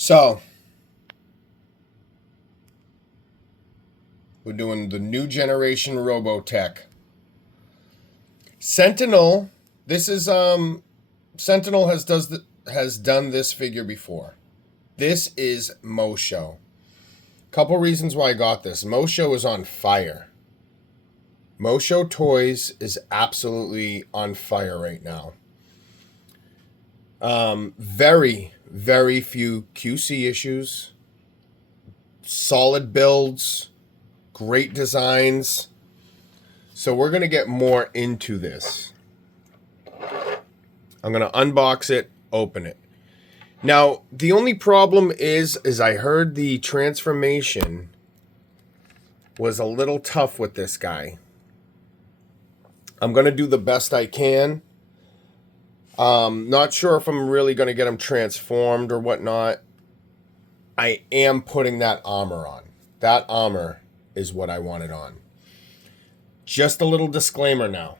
So, we're doing the new generation Robotech. Sentinel, this is Sentinel has done this figure before. This is Moshow. Couple reasons why I got this. Moshow is on fire. Moshow Toys is absolutely on fire right now. Very, very few QC issues. Solid builds. Great designs. So we're going to get more into this. I'm going to unbox it, open it. Now, the only problem is I heard the transformation was a little tough with this guy. I'm going to do the best I can. Not sure if I'm really going to get him transformed or whatnot. I am putting that armor on. That armor is what I wanted on. Just a little disclaimer now.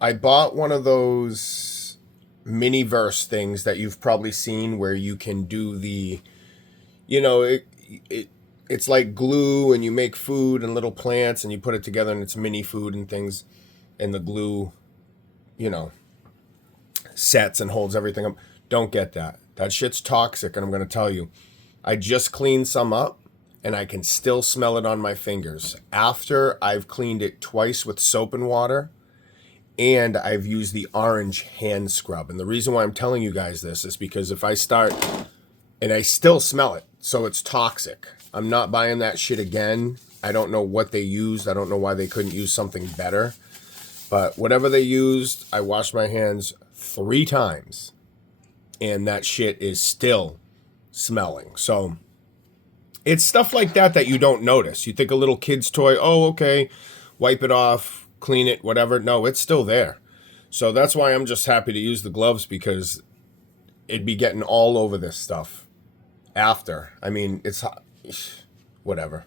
I bought one of those mini-verse things that you've probably seen where you can do the, it's like glue and you make food and little plants and you put it together and it's mini food and things and the glue, sets and holds everything up. Don't get that. That shit's toxic, and I'm going to tell you. I just cleaned some up and I can still smell it on my fingers. After I've cleaned it twice with soap and water, and I've used the orange hand scrub. And the reason why I'm telling you guys this is because if I start and I still smell it, so it's toxic. I'm not buying that shit again. I don't know what they used. I don't know why they couldn't use something better. But whatever they used, I washed my hands 3 times. And that shit is still smelling. So it's stuff like that you don't notice. You think a little kid's toy, oh, okay, wipe it off, clean it, whatever. No, it's still there. So that's why I'm just happy to use the gloves, because it'd be getting all over this stuff after. I mean, it's whatever.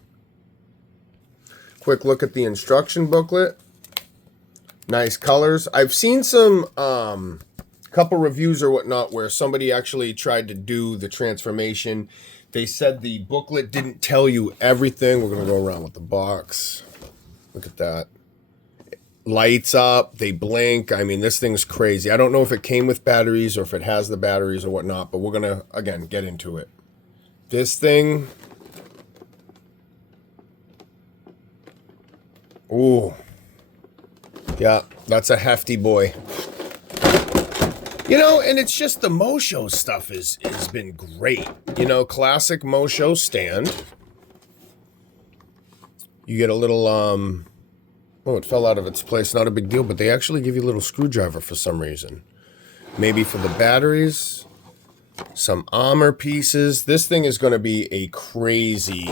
Quick look at the instruction booklet. Nice colors. I've seen some couple reviews or whatnot where somebody actually tried to do the transformation. They said the booklet didn't tell you everything. We're going to go around with the box. Look at that. Lights up. They blink. I mean, this thing's crazy. I don't know if it came with batteries or if it has the batteries or whatnot, but we're going to, again, get into it. This thing. Ooh. Yeah, that's a hefty boy. And it's just the Moshow stuff has been great. Classic Moshow stand. You get a little, oh, it fell out of its place. Not a big deal, but they actually give you a little screwdriver for some reason. Maybe for the batteries. Some armor pieces. This thing is going to be a crazy,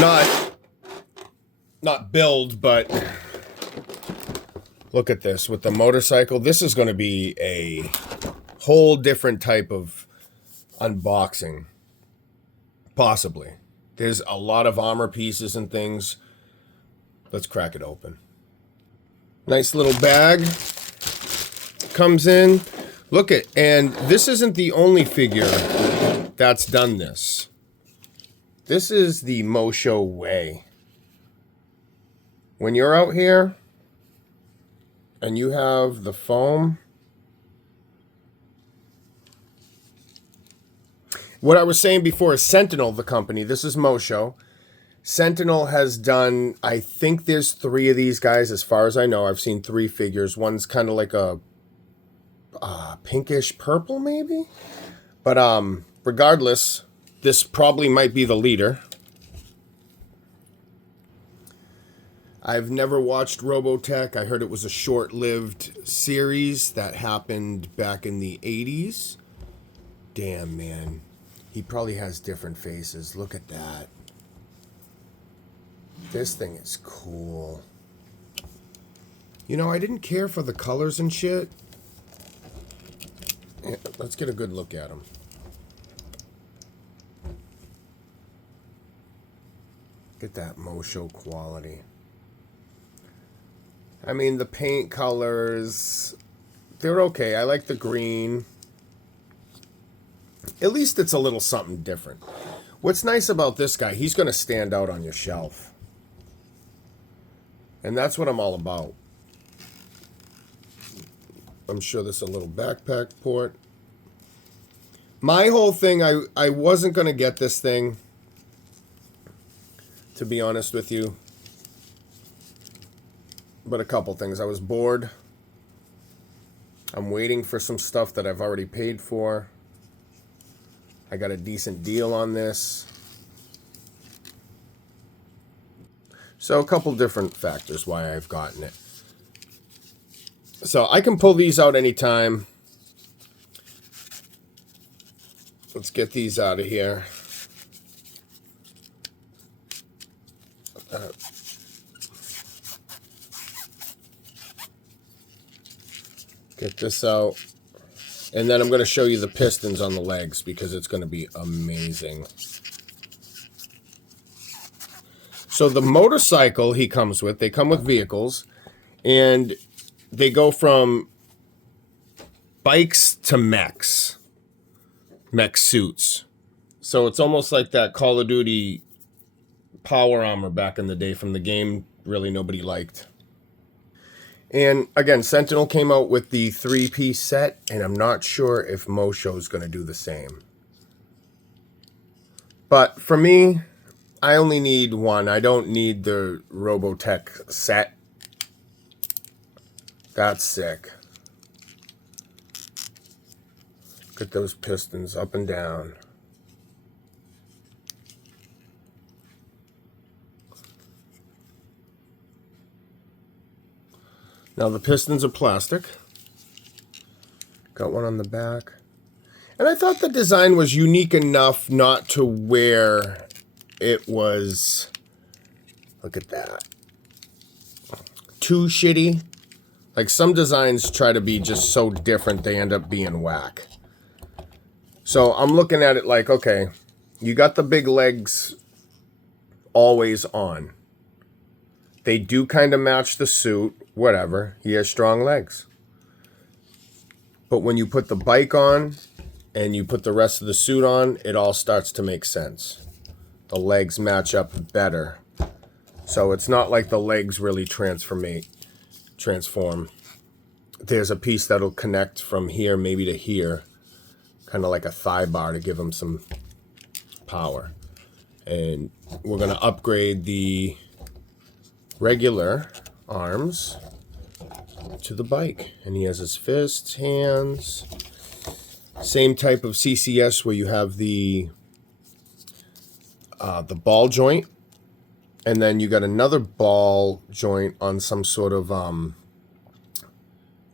not build, but look at this with the motorcycle. This is going to be a whole different type of unboxing. Possibly. There's a lot of armor pieces and things. Let's crack it open. Nice little bag. Comes in. Look at, and this isn't the only figure that's done this. This is the Moshow way. When you're out here and you have the foam, what I was saying before is Sentinel, the company. This is Moshow. Sentinel has done, I think there's 3 of these guys as far as I know. I've seen 3 figures. One's kind of like a pinkish purple maybe. But regardless, this probably might be the leader. I've never watched Robotech. I heard it was a short-lived series that happened back in the 80s. Damn, man. He probably has different faces. Look at that. This thing is cool. I didn't care for the colors and shit. Let's get a good look at him. Get that Moshow quality. I mean, the paint colors, they're okay. I like the green. At least it's a little something different. What's nice about this guy, he's going to stand out on your shelf. And that's what I'm all about. I'm sure there's a little backpack port. My whole thing, I wasn't going to get this thing, to be honest with you. But a couple things. I was bored. I'm waiting for some stuff that I've already paid for. I got a decent deal on this. So a couple different factors why I've gotten it. So I can pull these out anytime. Let's get these out of here. Get this out. And then I'm going to show you the pistons on the legs because it's going to be amazing. So the motorcycle he comes with, they come with vehicles, and they go from bikes to mechs. Mech suits. So it's almost like that Call of Duty power armor back in the day from the game really nobody liked. And again, Sentinel came out with the 3-piece set, and I'm not sure if Moshow is going to do the same. But for me, I only need one. I don't need the Robotech set. That's sick. Look at those pistons up and down. Now the pistons are plastic. Got one on the back. And I thought the design was unique enough not to where it was, look at that, too shitty. Like some designs try to be just so different they end up being whack. So I'm looking at it like, okay, you got the big legs always on. They do kind of match the suit, whatever. He has strong legs. But when you put the bike on and you put the rest of the suit on, it all starts to make sense. The legs match up better. So it's not like the legs really transform. There's a piece that'll connect from here maybe to here. Kind of like a thigh bar to give them some power. And we're going to upgrade the regular arms to the bike. And he has his fists, hands. Same type of CCS where you have the ball joint. And then you got another ball joint on some sort of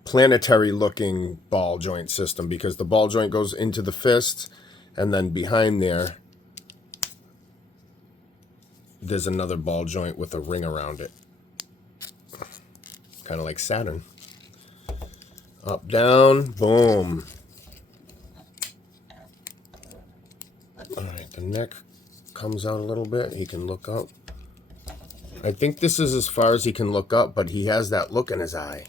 planetary looking ball joint system, because the ball joint goes into the fist, and then behind there's another ball joint with a ring around it. Kind of like Saturn. Up, down, boom. Alright, the neck comes out a little bit. He can look up. I think this is as far as he can look up, but he has that look in his eye.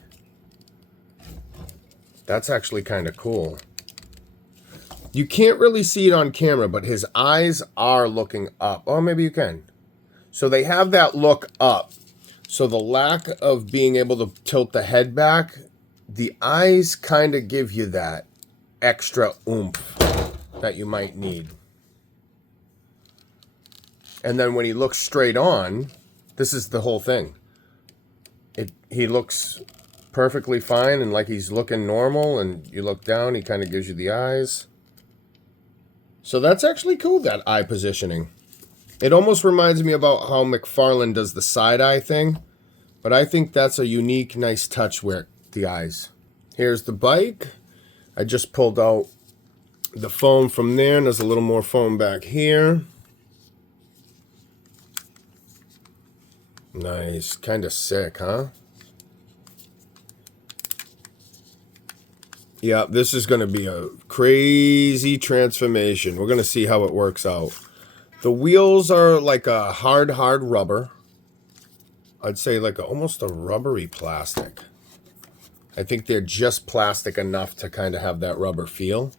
That's actually kind of cool. You can't really see it on camera, but his eyes are looking up. Oh, maybe you can. So they have that look up. So the lack of being able to tilt the head back, the eyes kind of give you that extra oomph that you might need. And then when he looks straight on, this is the whole thing. He looks perfectly fine and like he's looking normal, and you look down, he kind of gives you the eyes. So that's actually cool, that eye positioning. It almost reminds me about how McFarlane does the side-eye thing, but I think that's a unique, nice touch where the eyes. Here's the bike. I just pulled out the foam from there, and there's a little more foam back here. Nice. Kind of sick, huh? Yeah, this is going to be a crazy transformation. We're going to see how it works out. The wheels are like a hard rubber. I'd say like almost a rubbery plastic. I think they're just plastic enough to kind of have that rubber feel.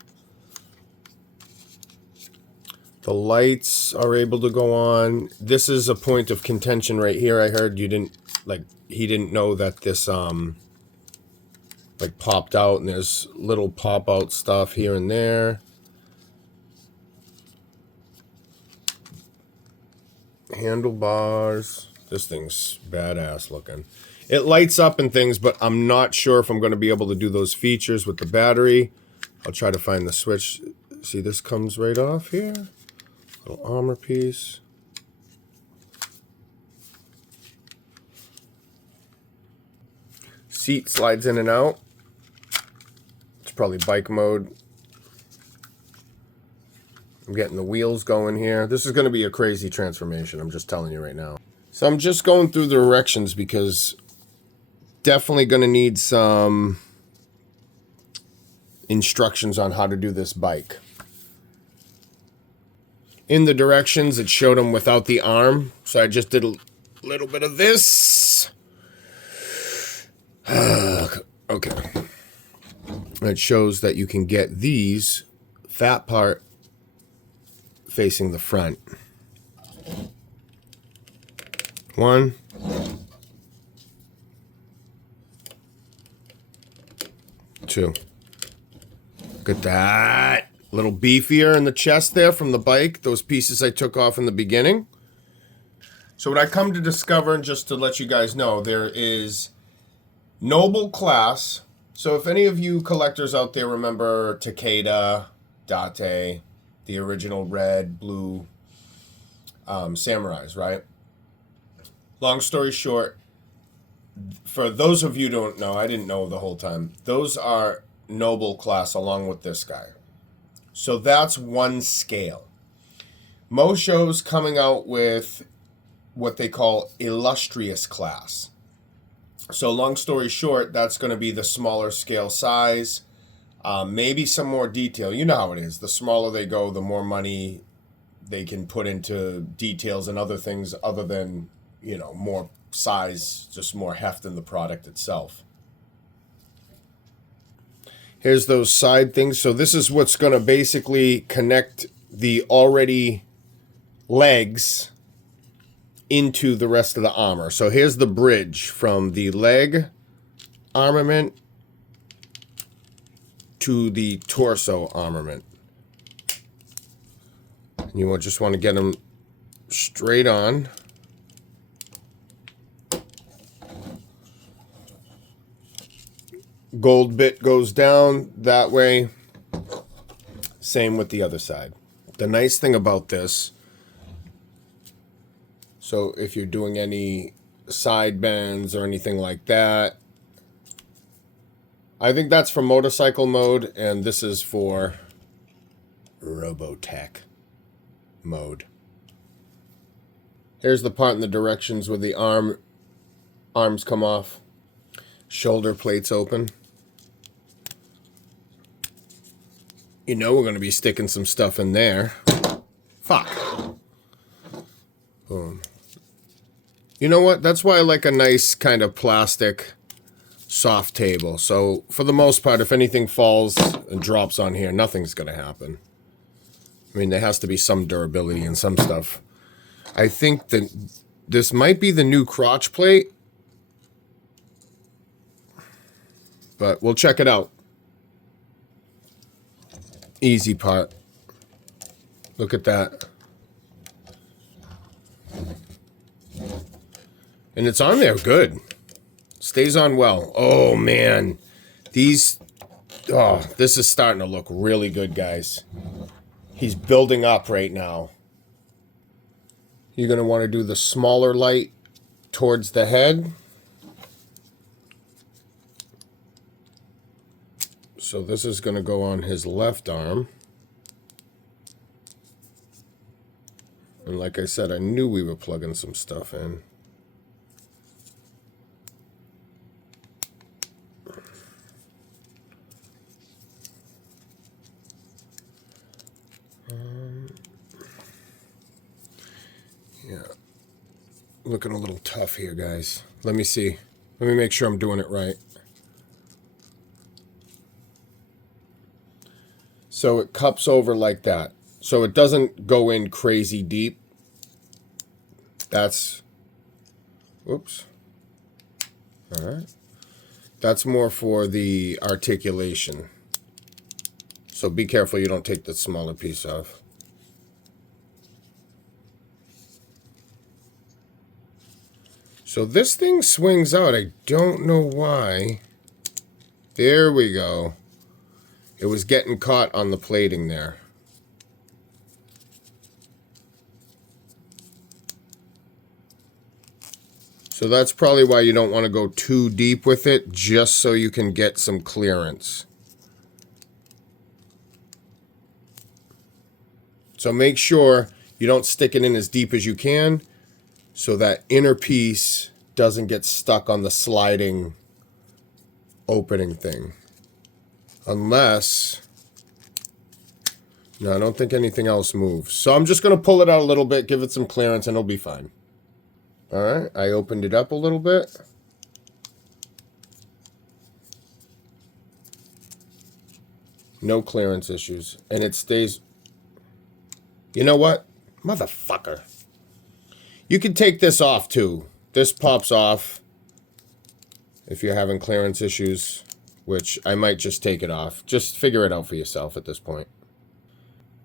The lights are able to go on. This is a point of contention right here. I heard you didn't, like, he didn't know that this, like, popped out, and there's little pop-out stuff here and there. Handlebars. This thing's badass looking. It lights up and things, but I'm not sure if I'm going to be able to do those features with the battery. I'll try to find the switch. See, this comes right off here. Little armor piece. Seat slides in and out. It's probably bike mode. I'm getting the wheels going here. This is going to be a crazy transformation. I'm just telling you right now. So I'm just going through the directions because definitely going to need some instructions on how to do this bike. In the directions, it showed them without the arm. So I just did a little bit of this. Okay. It shows that you can get these fat part facing the front. 1, 2. Look at that. A little beefier in the chest there from the bike. Those pieces I took off in the beginning. So what I come to discover, and just to let you guys know, there is Noble Class. So if any of you collectors out there remember Takeda, Date, the original red, blue samurais, right? Long story short, for those of you who don't know, I didn't know the whole time, those are Noble Class along with this guy. So that's one scale. Moshow's coming out with what they call Illustrious Class. So long story short, that's going to be the smaller scale size. Maybe some more detail. You know how it is. The smaller they go, the more money they can put into details and other things other than, you know, more size, just more heft in the product itself. Here's those side things. So this is what's going to basically connect the already legs into the rest of the armor. So here's the bridge from the leg armament to the torso armament. You just want to get them straight on. Gold bit goes down that way. Same with the other side. The nice thing about this, so if you're doing any side bends or anything like that, I think that's for motorcycle mode, and this is for Robotech mode. Here's the part in the directions where the arms come off. Shoulder plates open. You know we're going to be sticking some stuff in there. Fuck. Boom. You know what? That's why I like a nice kind of plastic soft table. So for the most part, if anything falls and drops on here, nothing's going to happen. I mean, there has to be some durability in some stuff. I think that this might be the new crotch plate, but we'll check it out. Easy part. Look at that. And it's on there good. Stays on well. Oh, man. These... Oh, this is starting to look really good, guys. He's building up right now. You're going to want to do the smaller light towards the head. So this is going to go on his left arm. And like I said, I knew we were plugging some stuff in. Yeah. Looking a little tough here, guys. Let me see. Let me make sure I'm doing it right. So it cups over like that. So it doesn't go in crazy deep. That's, oops. All right. That's more for the articulation. So be careful you don't take the smaller piece off. So this thing swings out. I don't know why. There we go. It was getting caught on the plating there. So that's probably why you don't want to go too deep with it, just so you can get some clearance. So make sure you don't stick it in as deep as you can, so that inner piece doesn't get stuck on the sliding opening thing. Unless, no, I don't think anything else moves. So I'm just going to pull it out a little bit, give it some clearance, and it'll be fine. All right, I opened it up a little bit. No clearance issues. And it stays. You know what? Motherfucker. You can take this off too. This pops off if you're having clearance issues, which I might just take it off. Just figure it out for yourself at this point.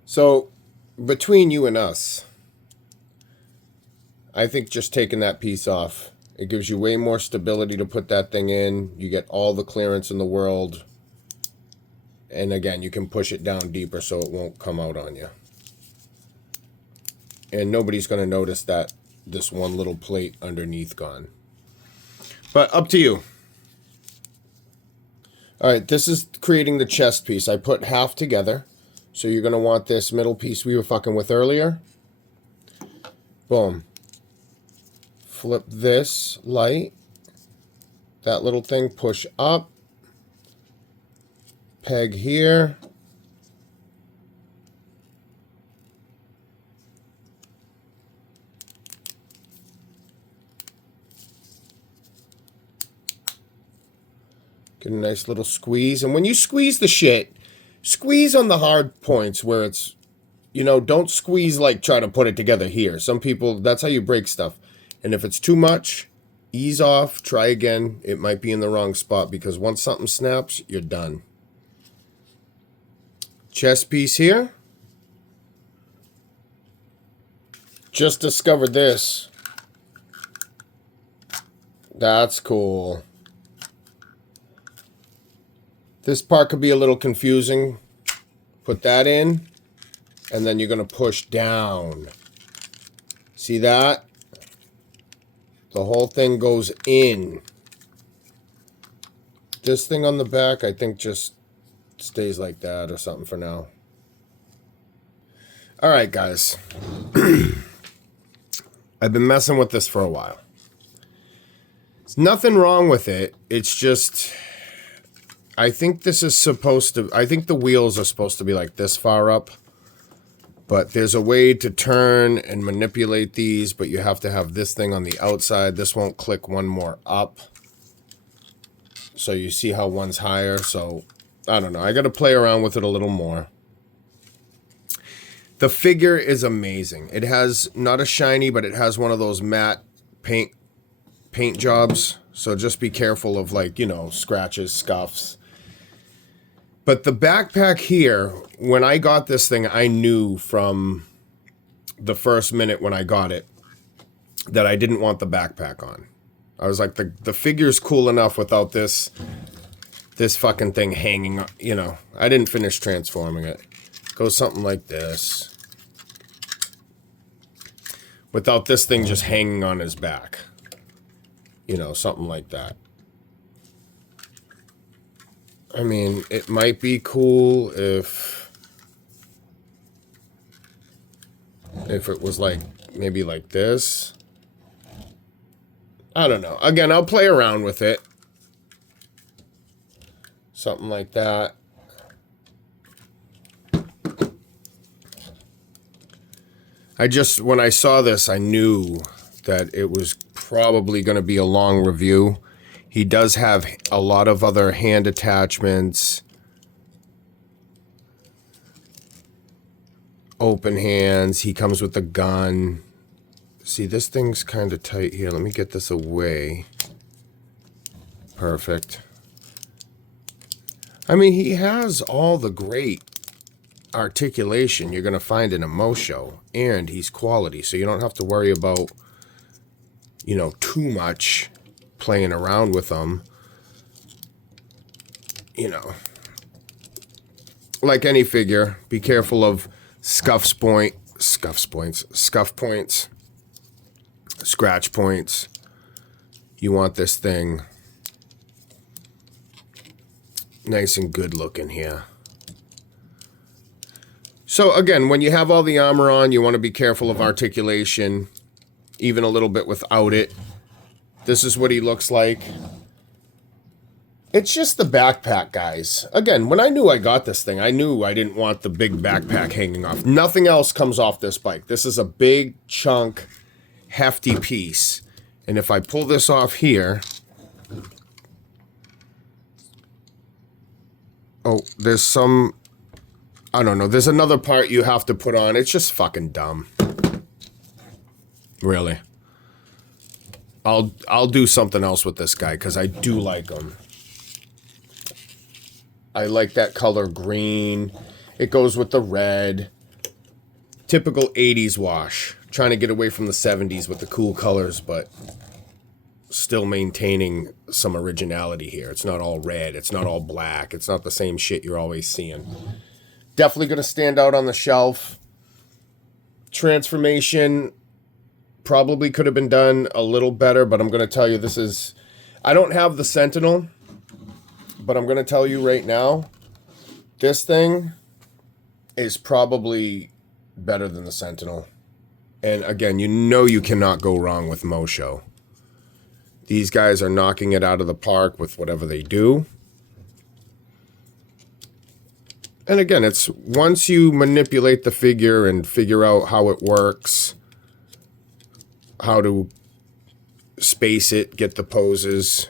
So, between you and us, I think just taking that piece off, it gives you way more stability to put that thing in. You get all the clearance in the world. And again, you can push it down deeper so it won't come out on you. And nobody's going to notice that this one little plate underneath gone. But up to you. All right, this is creating the chest piece. I put half together. So you're going to want this middle piece we were fucking with earlier. Boom. Flip this light. That little thing, push up. Peg here. Get a nice little squeeze. And when you squeeze the shit, squeeze on the hard points where it's, you know, don't squeeze like try to put it together here. Some people, that's how you break stuff. And if it's too much, ease off, try again. It might be in the wrong spot because once something snaps, you're done. Chest piece here. Just discovered this. That's cool. This part could be a little confusing. Put that in, and then you're going to push down. See that? The whole thing goes in. This thing on the back, I think just stays like that or something for now. All right, guys. I've been messing with this for a while. There's nothing wrong with it. It's just, I think this is supposed to, I think the wheels are supposed to be like this far up. But there's a way to turn and manipulate these, but you have to have this thing on the outside. This won't click one more up. So you see how one's higher. So, I don't know. I got to play around with it a little more. The figure is amazing. It has not a shiny, but it has one of those matte paint jobs. So just be careful of, like, you know, scratches, scuffs. But the backpack here, when I got this thing, I knew from the first minute when I got it that I didn't want the backpack on. I was like, the figure's cool enough without this fucking thing hanging, you know. I didn't finish transforming it. Goes something like this. Without this thing just hanging on his back. You know, something like that. I mean, it might be cool if it was like, maybe like this. I don't know. Again, I'll play around with it. Something like that. When I saw this, I knew that it was probably going to be a long review. He does have a lot of other hand attachments. Open hands. He comes with a gun. See, this thing's kind of tight here. Let me get this away. Perfect. I mean, he has all the great articulation you're going to find in a Moshow, and he's quality, so you don't have to worry about, you know, too much playing around with them. You know, like any figure, be careful of scuff points, scratch points. You want this thing nice and good looking here. So again, when you have all the armor on, you want to be careful of articulation, even a little bit without it. This is what he looks like. It's just the backpack, guys. Again, when I knew I got this thing, I knew I didn't want the big backpack hanging off. Nothing else comes off this bike. This is a big chunk, hefty piece. And if I pull this off here... Oh, there's some... I don't know. There's another part you have to put on. It's just fucking dumb. Really. I'll do something else with this guy because I do like him. I like that color green. It goes with the red. Typical 80s wash. Trying to get away from the 70s with the cool colors, but still maintaining some originality here. It's not all red. It's not all black. It's not the same shit you're always seeing. Definitely going to stand out on the shelf. Transformation probably could have been done a little better, but I'm going to tell you this is... I don't have the Sentinel, but I'm going to tell you right now, this thing is probably better than the Sentinel. And again, you know you cannot go wrong with Moshow. These guys are knocking it out of the park with whatever they do. And again, it's once you manipulate the figure and figure out how it works, how to space it, get the poses.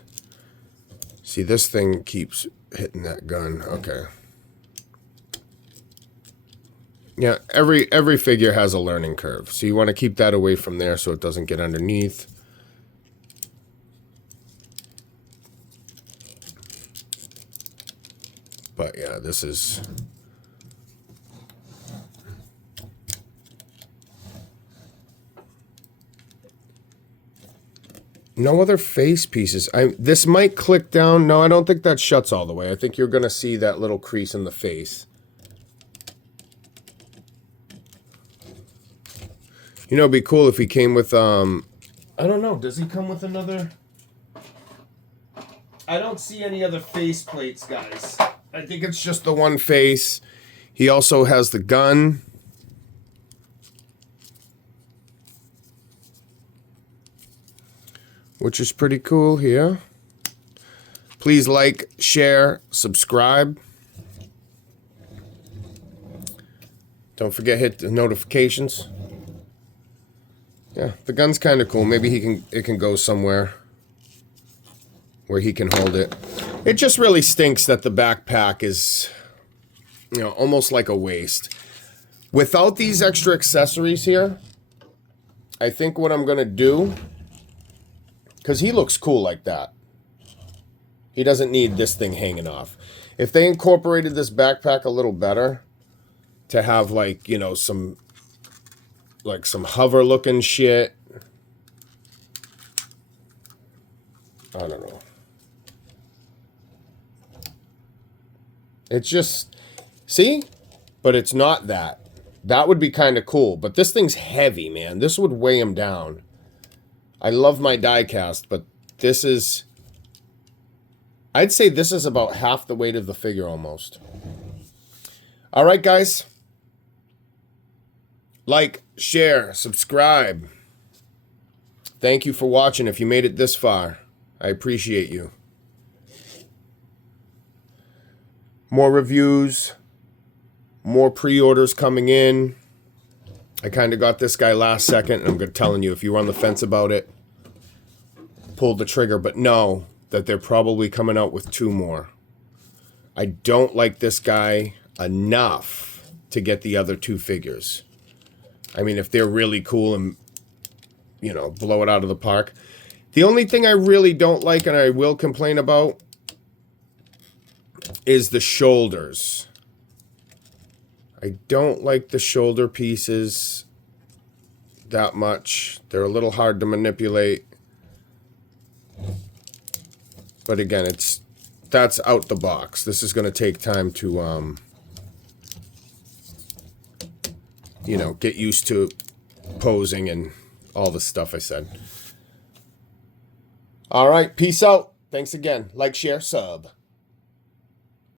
See, this thing keeps hitting that gun. Okay. Yeah, every figure has a learning curve. So you want to keep that away from there so it doesn't get underneath. But yeah, this is... No other face pieces. This might click down. No, I don't think that shuts all the way. I think you're going to see that little crease in the face. You know, it'd be cool if he came with, I don't know. Does he come with another? I don't see any other face plates, guys. I think it's just the one face. He also has the gun. Which is pretty cool here. Please like, share, subscribe. Don't forget hit the notifications. Yeah, the gun's kind of cool. Maybe it can go somewhere where he can hold it. It just really stinks that the backpack is, you know, almost like a waste. Without these extra accessories here, I think what I'm going to do, because he looks cool like that. He doesn't need this thing hanging off. If they incorporated this backpack a little better, to have like, you know, some hover looking shit. I don't know. It's just, see? But it's not that. That would be kind of cool. But this thing's heavy, man. This would weigh him down. I love my die cast, but this is... I'd say this is about half the weight of the figure almost. Alright, guys. Like, share, subscribe. Thank you for watching if you made it this far. I appreciate you. More reviews. More pre-orders coming in. I kind of got this guy last second, and I'm telling you, if you were on the fence about it, pull the trigger, but know that they're probably coming out with 2 more. I don't like this guy enough to get the other two figures. I mean, if they're really cool and, you know, blow it out of the park. The only thing I really don't like, and I will complain about, is the shoulders. I don't like the shoulder pieces that much. They're a little hard to manipulate. But again, that's out the box. This is going to take time to, you know, get used to posing and all the stuff I said. All right, peace out. Thanks again. Like, share, sub.